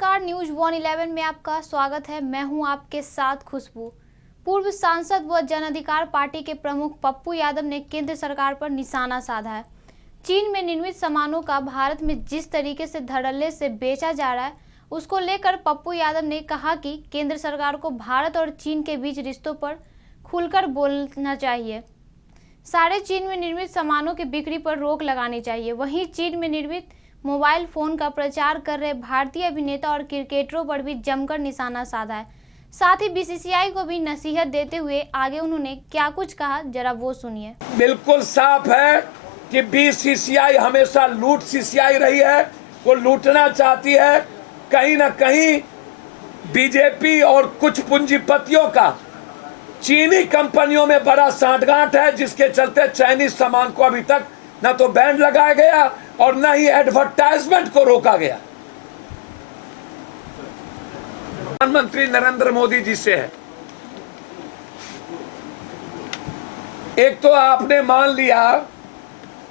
नमस्कार, न्यूज 111 में आपका स्वागत है। मैं हूं आपके साथ खुशबू। पूर्व सांसद व जन अधिकार पार्टी के प्रमुख पप्पू यादव ने केंद्र सरकार पर निशाना साधा है। चीन में निर्मित सामानों का भारत में जिस तरीके से धड़ल्ले से बेचा जा रहा है, उसको लेकर पप्पू यादव ने कहा कि केंद्र सरकार को भारत और चीन के बीच रिश्तों पर खुलकर बोलना चाहिए। सारे चीन में निर्मित सामानों की बिक्री पर रोक लगानी चाहिए। वहीं चीन में निर्मित मोबाइल फोन का प्रचार कर रहे भारतीय अभिनेता और क्रिकेटरों पर भी जमकर निशाना साधा है। साथ ही बीसीसीआई को भी नसीहत देते हुए आगे उन्होंने क्या कुछ कहा, जरा वो सुनिए। बिल्कुल साफ है कि बीसीसीआई हमेशा लूट सीसीआई रही है, वो लूटना चाहती है। कहीं ना कहीं बीजेपी और कुछ पूंजीपतियों का चीनी कंपनियों में बड़ा सांठगांठ है, जिसके चलते चाइनीज सामान को अभी तक न तो बैन लगाया गया और न ही एडवर्टाइजमेंट को रोका गया। प्रधानमंत्री नरेंद्र मोदी जी से है, एक तो आपने मान लिया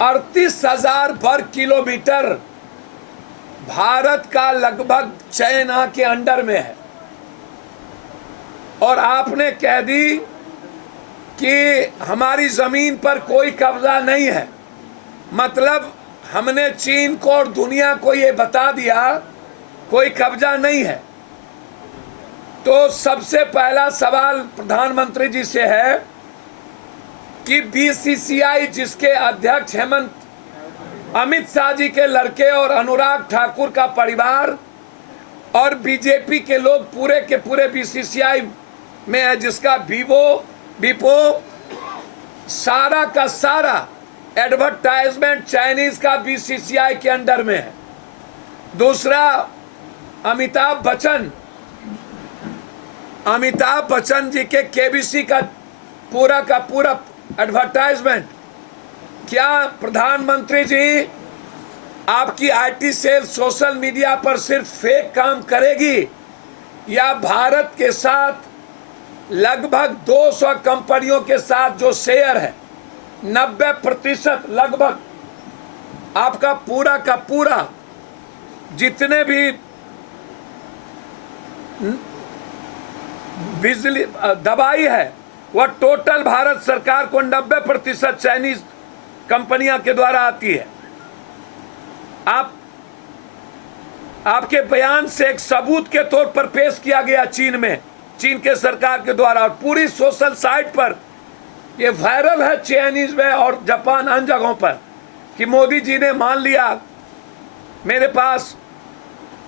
38,000 वर्ग किलोमीटर भारत का लगभग चाइना के अंडर में है, और आपने कह दी कि हमारी जमीन पर कोई कब्जा नहीं है। मतलब हमने चीन को और दुनिया को ये बता दिया कोई कब्जा नहीं है। तो सबसे पहला सवाल प्रधानमंत्री जी से है कि बीसीसीआई, जिसके अध्यक्ष अमित शाह जी के लड़के और अनुराग ठाकुर का परिवार और बीजेपी के लोग पूरे के पूरे बीसीसीआई में है, जिसका बीपो सारा का सारा एडवर्टाइजमेंट चाइनीज का बीसीसीआई के अंडर में है। दूसरा, अमिताभ बच्चन जी के केबीसी का पूरा एडवर्टाइजमेंट। क्या प्रधानमंत्री जी आपकी आईटी सेल सोशल मीडिया पर सिर्फ फेक काम करेगी, या भारत के साथ लगभग 200 कंपनियों के साथ जो शेयर है 90% लगभग आपका पूरा का पूरा जितने भी बिजली दवाई है वह टोटल भारत सरकार को 90% चाइनीज कंपनियां के द्वारा आती है। आपके बयान से एक सबूत के तौर पर पेश किया गया चीन के सरकार के द्वारा, और पूरी सोशल साइट पर ये वायरल है चाइनीज में और जापान अन्य जगहों पर, कि मोदी जी ने मान लिया मेरे पास।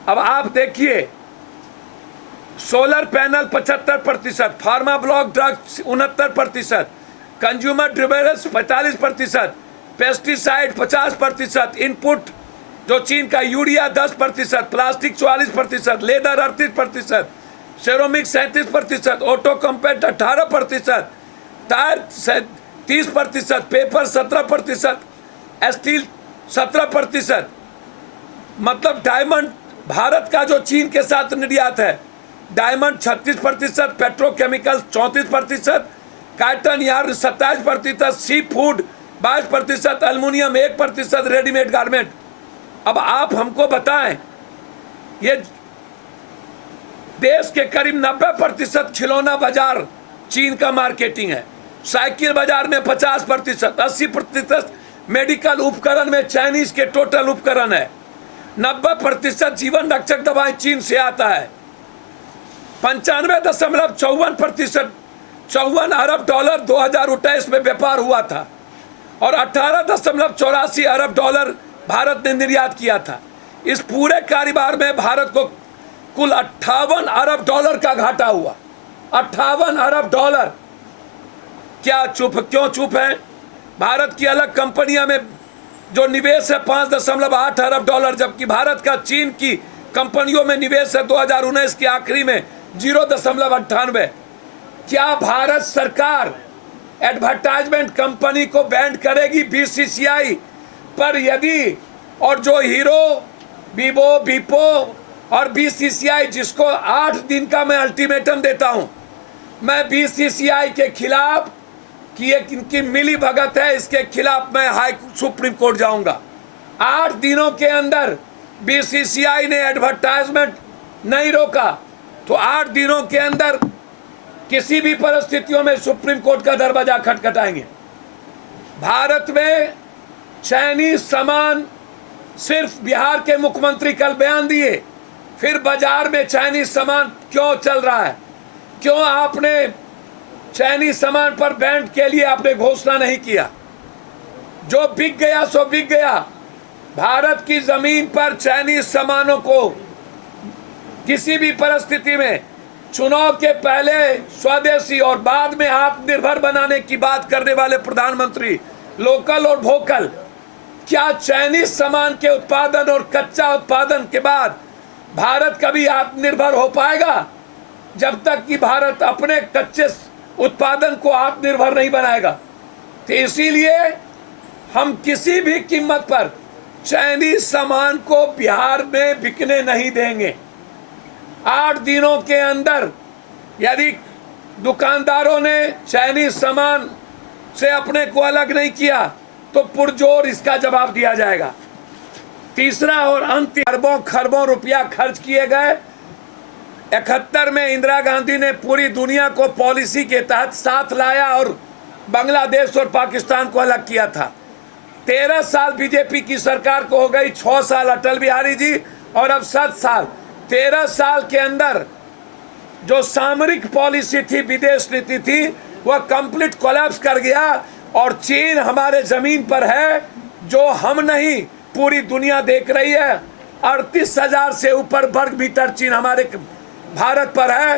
अब आप देखिए, solar panel 75%, pharma block drugs 69%, consumer durables 45%, pesticide 50%, input जो चीन का urea 10%, plastic 44%, leather 38%, सेरोमिक 37%, auto component 18%, tyre 30%, paper 17%, steel 17%। मतलब डायमंड भारत का जो चीन के साथ निर्यात है, diamond 36%, petrochemical 34%, cotton yarn 27%, sea food 22%, aluminium 1%, readymade garment. अब आप हमको बताएं, ये देश के करीब 90% खिलौना बाजार चीन का मार्केटिंग है, साइकिल बाजार में 50%, 80% मेडिकल उपकरण में चाइनीज के टोटल उपकरण है, 90% जीवन रक्षक दवाएं चीन से आता है, 95.54% $54 अरब 2019 में व्यापार हुआ था, और 18.84 अरब डॉलर भारत ने निर्यात किया था। इस पूरे कारोबार में भारत को कुल 58 अरब डॉलर का घाटा हुआ। 58 अरब डॉलर। क्यों चुप है? भारत की अलग कंपनियां में जो निवेश है 5.8 अरब डॉलर, जबकि भारत का चीन की कंपनियों में निवेश है 2019 के आखिरी में 0.98। क्या भारत सरकार एडवर्टाइजमेंट कंपनी को बैन करेगी बीसीसीआई पर? यदि और जो हीरो, वीवो, बीपो और बीसीसीआई, जिसको 8 दिन का मैं अल्टीमेटम देता हूं, मैं बीसीसीआई के खिलाफ कि एक इनकी मिली भगत है, इसके खिलाफ मैं सुप्रीम कोर्ट जाऊंगा। 8 दिनों के अंदर बीसीसीआई ने एडवर्टाइजमेंट नहीं रोका तो 8 दिनों के अंदर किसी भी परिस्थितियों में सुप्रीम कोर्ट का दरवाजा खटखटाएंगे। भारत में चाइनीज सामान सिर्फ बिहार के मुख्यमंत्री कल बयान दिए, फिर बाजार में चाइनीज सामान क्यों चल रहा है? क्यों आपने चाइनीज सामान पर बैन के लिए आपने घोषणा नहीं किया? जो बिक गया सो बिक गया। भारत की जमीन पर चाइनीज सामानों को किसी भी परिस्थिति में चुनाव के पहले स्वदेशी और बाद में आत्मनिर्भर बनाने की बात करने वाले प्रधानमंत्री, लोकल और वोकल, क्या चाइनीज सामान के उत्पादन और कच्चा उत्पादन के बाद भारत कभी आत्मनिर्भर हो पाएगा? जब तक कि भारत अपने कच्चे उत्पादन को आत्मनिर्भर नहीं बनाएगा। तो इसीलिए हम किसी भी कीमत पर चाइनीज सामान को बिहार में बिकने नहीं देंगे। 8 दिनों के अंदर यदि दुकानदारों ने चाइनीज सामान से अपने को अलग नहीं किया तो पुरजोर इसका जवाब दिया जाएगा। तीसरा और अंतिम, अरबों खरबों रुपया खर्च किए गए। 71 में इंदिरा गांधी ने पूरी दुनिया को पॉलिसी के तहत साथ लाया और बांग्लादेश और पाकिस्तान को अलग किया था। 13 साल बीजेपी की सरकार को हो गई, 6 साल अटल बिहारी जी और अब 7 साल। 13 साल के अंदर जो सामरिक पॉलिसी थी, विदेश नीति थी, वह कंप्लीट कोलैप्स कर गया और चीन हमारे जमीन पर है, जो हम नहीं पूरी दुनिया देख रही है। 38,000 से ऊपर वर्ग मीटर चीन हमारे भारत पर है।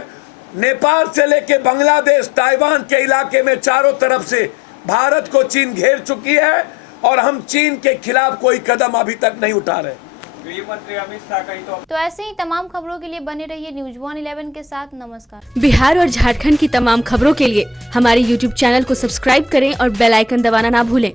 नेपाल से लेके बांग्लादेश, ताइवान के इलाके में चारों तरफ से भारत को चीन घेर चुकी है और हम चीन के खिलाफ कोई कदम अभी तक नहीं उठा रहे। गृह मंत्री अमित शाह कहीं तो ऐसे ही तमाम खबरों के लिए बने रहिए न्यूज 111 के साथ। नमस्कार। बिहार और झारखंड की तमाम खबरों के लिए हमारे YouTube चैनल को सब्सक्राइब करें और बेल आइकन दबाना ना भूलें।